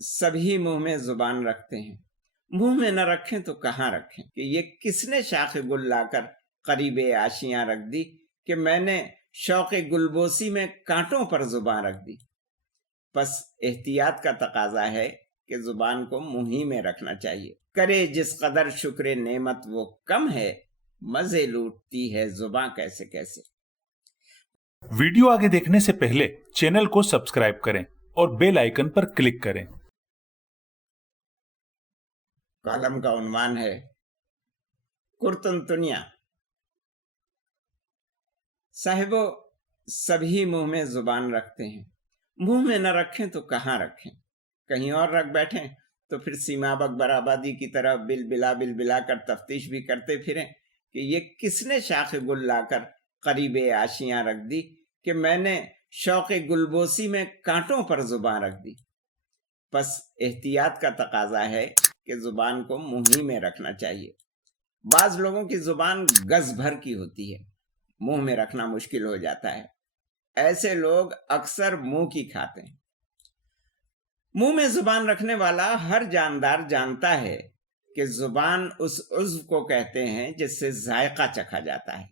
सभी मुंह में जुबान रखते हैं, मुंह में न रखें तो कहाँ रखें कि ये किसने शाख गुल लाकर करीबे आशियां रख दी कि मैंने शौक गुलबोसी में कांटों पर जुबान रख दी। बस एहतियात का तकाजा है कि जुबान को मुंह ही में रखना चाहिए। करे जिस कदर शुक्र नेमत वो कम है, मजे लूटती है जुबान कैसे कैसे। वीडियो आगे देखने से पहले चैनल को सब्सक्राइब करें और बेल आइकन पर क्लिक करें। कॉलम का उन्वान है कुर्तुनतुनिया। साहिबो, सभी मुंह में जुबान रखते हैं, मुंह में न रखें तो कहाँ रखें। कहीं और रख बैठें तो फिर सीमाबक बराबादी की तरह बिल बिला कर तफ्तीश भी करते फिरें कि ये किसने शाख गुल लाकर करीबे आशियां रख दी कि मैंने शौक गुलबोसी में कांटों पर जुबान रख दी। बस एहतियात का तकाजा है कि जुबान को मुंह ही में रखना चाहिए। बाज लोगों की जुबान गज भर की होती है, मुंह में रखना मुश्किल हो जाता है। ऐसे लोग अक्सर मुंह की खाते हैं। मुंह में जुबान रखने वाला हर जानदार जानता है कि जुबान उस उज़्व को कहते हैं जिससे जायका चखा जाता है।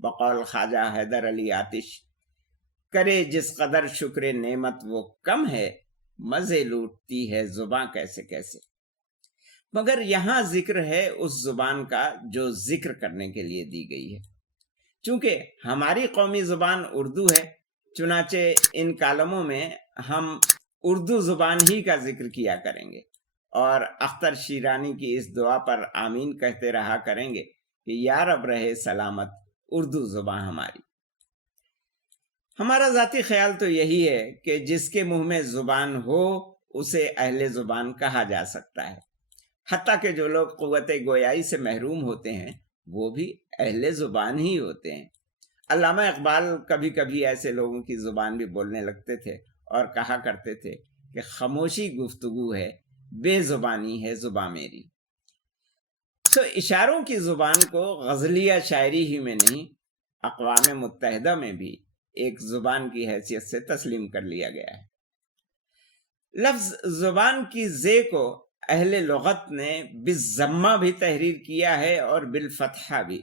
बकौल ख्वाजा हैदर अली आतिश, करे जिस कदर शुक्र नेमत वो कम है, मजे लूटती है जुबान कैसे कैसे। मगर यहां जिक्र है उस जुबान का जो जिक्र करने के लिए दी गई है। चूंकि हमारी कौमी जुबान उर्दू है, चुनाचे इन कालमों में हम उर्दू जुबान ही का जिक्र किया करेंगे और अख्तर शीरानी की इस दुआ पर आमीन कहते रहा करेंगे कि या रब रहे सलामत उर्दू जुबान हमारी। हमारा ज़ाती ख्याल तो यही है कि जिसके मुंह में जुबान हो उसे अहले जुबान कहा जा सकता है। हत्ता कि जो लोग क़ुव्वत गोयाई से महरूम होते हैं वो भी अहले जुबान ही होते हैं। अल्लामा इकबाल कभी कभी ऐसे लोगों की जुबान भी बोलने लगते थे और कहा करते थे कि खामोशी गुफ्तगू है, बेजुबानी है जुबान मेरी। तो इशारों की जुबान को गज़लिया शायरी ही में नहीं, अक़वाम मुत्तहिदा में भी एक जुबान की हैसियत से तस्लीम कर लिया गया है। लफ्ज़ जुबान की जे को अहले लुगत ने बिज़्ज़म्मा भी तहरीर किया है और बिलफतहा भी,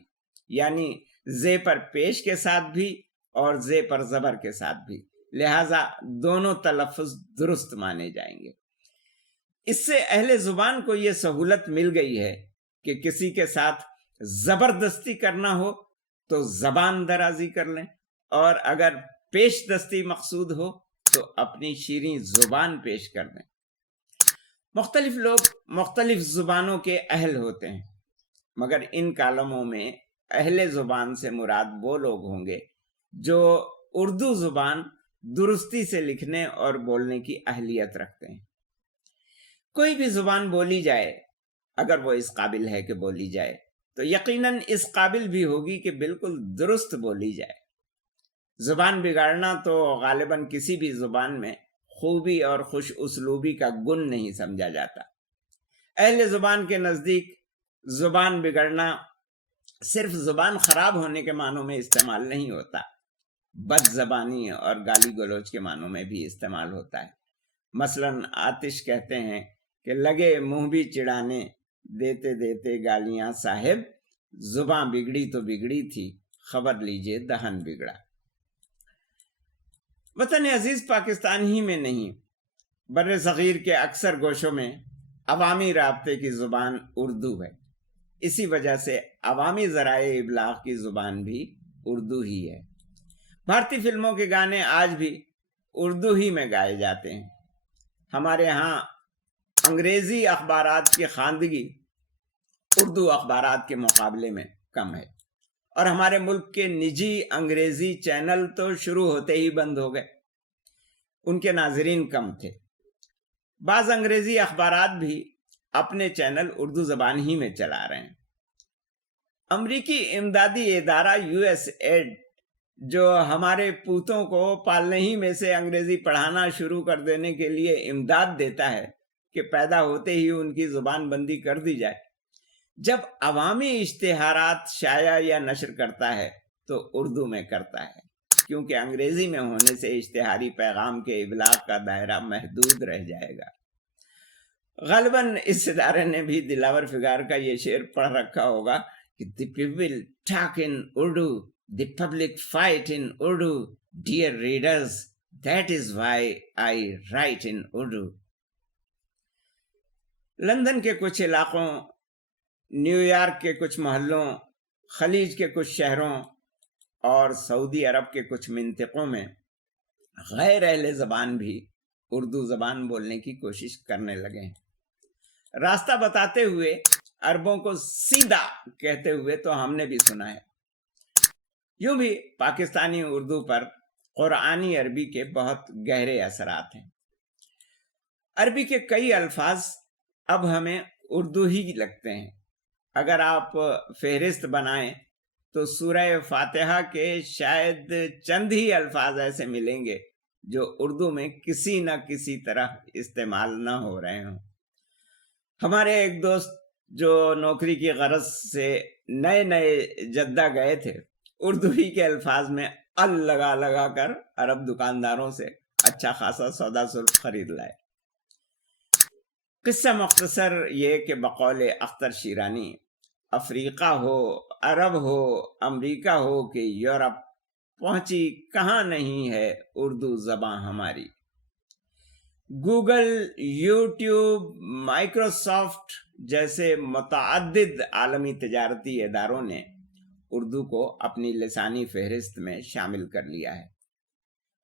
यानी जे पर पेश के साथ भी और जे पर ज़बर के साथ भी, लिहाजा दोनों तलफ़्फ़ुज़ दुरुस्त माने जाएंगे। इससे अहले ज़ुबान को यह सहूलत मिल गई है कि किसी के साथ ज़बरदस्ती करना हो तो ज़बान दराजी कर लें, और अगर पेश दस्ती मकसूद हो तो अपनी शीरीं ज़ुबान पेश कर दें। मुख्तलिफ लोग मुख्तलिफ ज़ुबानों के अहल होते हैं, मगर इन कालमों में अहले ज़ुबान से मुराद वो लोग होंगे जो उर्दू ज़ुबान दुरुस्ती से लिखने और बोलने की अहलियत रखते हैं। कोई भी ज़ुबान बोली जाए, अगर वो इस काबिल है कि बोली जाए, तो यकीनन इस काबिल भी होगी कि बिल्कुल दुरुस्त बोली जाए। ज़ुबान बिगाड़ना तो गालिबन किसी भी ज़ुबान में खूबी और खुश उसलूबी का गुण नहीं समझा जाता। अहले ज़ुबान के नज़दीक ज़ुबान बिगड़ना सिर्फ ज़ुबान ख़राब होने के मानों में इस्तेमाल नहीं होता, बद ज़बानी और गाली गलोच के मानों में भी इस्तेमाल होता है। मसलन आतिश कहते हैं कि लगे मुंह भी चिढ़ाने, देते देते गालियां साहिब, ज़ुबान बिगड़ी तो बिगड़ी थी, खबर लीजिए दहन बिगड़ा। वतन अजीज पाकिस्तान ही में नहीं, बर्रे सगीर के अक्सर गोशों में अवामी राब्ते की ज़ुबान उर्दू है। इसी वजह से अवामी ज़राए इबलाग की ज़ुबान भी उर्दू ही है। भारतीय फिल्मों के गाने आज भी उर्दू ही में गाए जाते हैं। हमारे यहाँ अंग्रेज़ी अखबारात की ख़वानदगी उर्दू अखबारात के मुकाबले में कम है, और हमारे मुल्क के निजी अंग्रेज़ी चैनल तो शुरू होते ही बंद हो गए, उनके नाज़रीन कम थे। बाज़ अंग्रेज़ी अखबारात भी अपने चैनल उर्दू ज़बान ही में चला रहे हैं। अमरीकी इमदादी इदारा USAID, जो हमारे पूतों को पालने ही में से अंग्रेज़ी पढ़ाना शुरू कर देने के लिए इमदाद देता है कि पैदा होते ही उनकी ज़ुबान बंदी कर दी जाए, जब अवामी इश्तिहारात शाया या नशर करता है तो उर्दू में करता है, क्योंकि अंग्रेज़ी में होने से इश्तिहारी पैगाम के इबलाग का दायरा महदूद रह जाएगा। गालिबन इस सितारे ने भी दिलावर फिगार का ये शेर पढ़ रखा होगा कि the people talk in Urdu, the public fight in Urdu, dear readers, that is why I write in Urdu. London के कुछ इलाकों, न्यूयॉर्क के कुछ मोहल्लों, खलीज के कुछ शहरों और सऊदी अरब के कुछ मिंतिकों में गैर अहले ज़बान भी उर्दू ज़बान बोलने की कोशिश करने लगे हैं। रास्ता बताते हुए अरबों को सीधा कहते हुए तो हमने भी सुना है। यूं भी पाकिस्तानी उर्दू पर कुरानी अरबी के बहुत गहरे असरात हैं। अरबी के कई अल्फाज अब हमें उर्दू ही लगते हैं। अगर आप फहरिस्त बनाएं तो सूरह फातिहा के शायद चंद ही अल्फाज ऐसे मिलेंगे जो उर्दू में किसी न किसी तरह इस्तेमाल न हो रहे हों। हमारे एक दोस्त जो नौकरी की गरज से नए नए जद्दा गए थे, उर्दू ही के अल्फाज में अल लगा लगा कर अरब दुकानदारों से अच्छा खासा सौदा सुल्फ खरीद लाए। किस्सा मुख्तसर ये कि बकौल अख्तर शीरानी, अफ्रीका हो, अरब हो, अमेरिका हो कि यूरोप, पहुंची कहाँ नहीं है उर्दू ज़बान हमारी। गूगल, यूट्यूब, माइक्रोसॉफ्ट जैसे मुतअद्दिद आलमी तजारती इदारों ने उर्दू को अपनी लिसानी फहरिस्त में शामिल कर लिया है।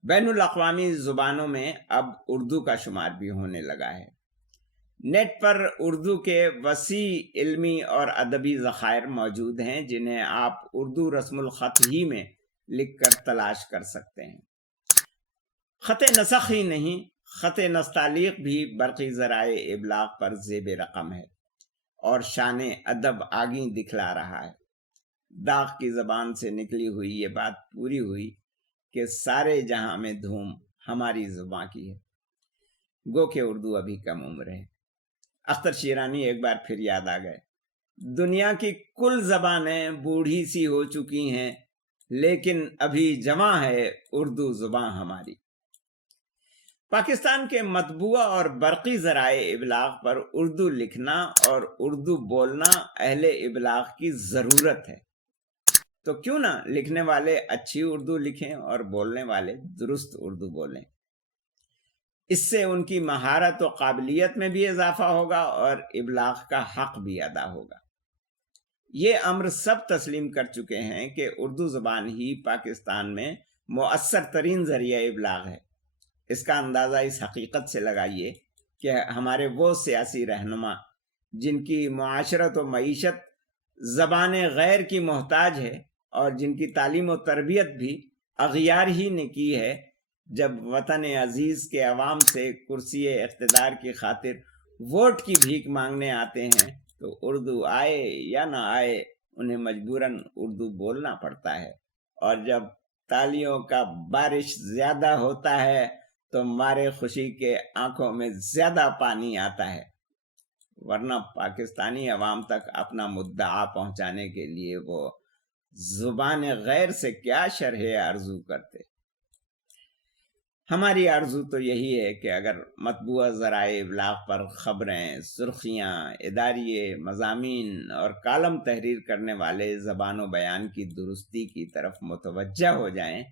बैनुल अक़वामी ज़ुबानों में अब उर्दू का शुमार भी होने लगा है। नेट पर उर्दू के वसी इल्मी और अदबी ज़खायर मौजूद हैं जिन्हें आप उर्दू रस्मुल ख़त ही में लिख कर तलाश कर सकते हैं। ख़त नसख ही नहीं, ख़त नस्तालीक भी बरक़ी ज़राए इबलाग पर ज़ेब रक़म है और शान अदब आगी दिखला रहा है। दाग़ की ज़बान से निकली हुई ये बात पूरी हुई कि सारे जहां में धूम हमारी ज़ुबान की है। गो के उर्दू अभी कम उम्र है। अख्तर शीरानी एक बार फिर याद आ गए। दुनिया की कुल ज़बानें बूढ़ी सी हो चुकी हैं, लेकिन अभी जवां है उर्दू ज़ुबान हमारी। पाकिस्तान के मतबूआ और बरक़ी ज़राए इबलाग पर उर्दू लिखना और उर्दू बोलना अहले इबलाग की ज़रूरत है। तो क्यों ना लिखने वाले अच्छी उर्दू लिखें और बोलने वाले दुरुस्त उर्दू बोलें। इससे उनकी महारत और काबिलियत में भी इजाफा होगा और इबलाग का हक भी अदा होगा। ये अम्र सब तस्लीम कर चुके हैं कि उर्दू ज़बान ही पाकिस्तान में मुअस्सर तरीन ज़रिया इबलाग है। इसका अंदाज़ा इस हकीकत से लगाइए कि हमारे वो सियासी रहनुमा जिनकी मुआशरत और मईशत ज़बान गैर की मोहताज है और जिनकी तालीम और तरबियत भी अग़ियार ही ने की है, जब वतन अजीज़ के अवाम से कुर्सी इक़्तिदार की खातिर वोट की भीख मांगने आते हैं तो उर्दू आए या ना आए उन्हें मजबूरन उर्दू बोलना पड़ता है। और जब तालियों का बारिश ज़्यादा होता है तो मारे खुशी के आंखों में ज़्यादा पानी आता है, वरना पाकिस्तानी अवाम तक अपना मुद्दा पहुंचाने के लिए वो ज़ुबान गैर से क्या शरह आरजू करते। हमारी आरजू तो यही है कि अगर मतबूआ ज़राए इबलाग पर ख़बरें, सुर्खियाँ, इदारिये, मज़ामीन और कालम तहरीर करने वाले ज़बान बयान की दुरुस्ती की तरफ मुतवज्जा हो जाएं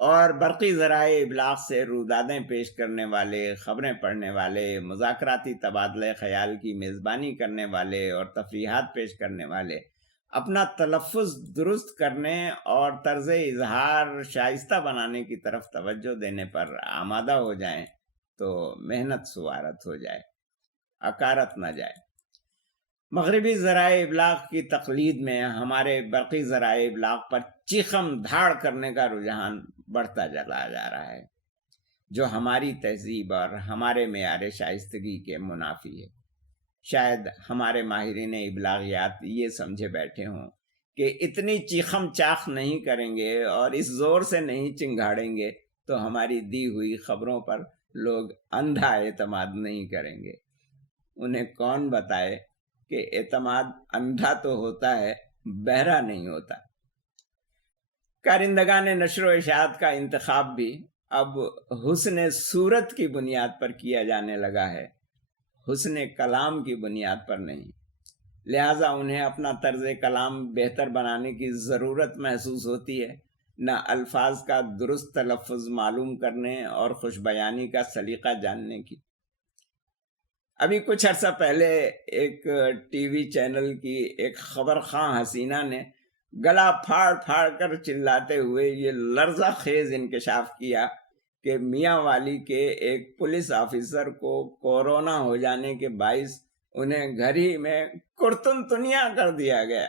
और बरक़ी ज़राए इबलाग से रुदादें पेश करने वाले, ख़बरें पढ़ने वाले, मुज़ाकराती तबादले ख़याल की मेज़बानी करने वाले और तफ़रीहात पेश करने वाले अपना तलफ़्फ़ुज़ दुरुस्त करने और तर्ज़ इज़हार शाइस्ता बनाने की तरफ तवज्जो देने पर आमादा हो जाएं तो मेहनत सुवारत हो जाए, अकारत न जाए। मग़रिबी ज़राए इबलाग की तक़लीद में हमारे बरक़ी ज़राए इबलाग पर चीख़म धाड़ करने का रुझान बढ़ता चला जा रहा है, जो हमारी तहज़ीब और हमारे मेयार शाइस्तगी के मुनाफी है। शायद हमारे माहिरीन इबलागियात ये समझे बैठे हों कि इतनी चीखम चाख नहीं करेंगे और इस ज़ोर से नहीं चिंगाड़ेंगे तो हमारी दी हुई खबरों पर लोग अंधा एतमाद नहीं करेंगे। उन्हें कौन बताए कि एतमाद अंधा तो होता है, बहरा नहीं होता। कारिंदगान नशर व इशाअत का इंतखाब भी अब हुस्न सूरत की बुनियाद पर किया जाने लगा है। حسن کلام کی بنیاد پر نہیں، لہٰذا انہیں اپنا طرز کلام بہتر بنانے کی ضرورت محسوس ہوتی ہے، نہ الفاظ کا درست تلفظ معلوم کرنے اور خوش بیانی کا سلیقہ جاننے کی۔ ابھی کچھ عرصہ پہلے ایک ٹی وی چینل کی ایک خبر خواہ حسینہ نے گلا پھاڑ پھاڑ کر چلاتے ہوئے یہ لرزہ خیز انکشاف کیا کہ میاں والی کے ایک پولیس آفیسر کو کورونا ہو جانے کے باعث انہیں گھر ہی میں کرتن تنیا کر دیا گیا۔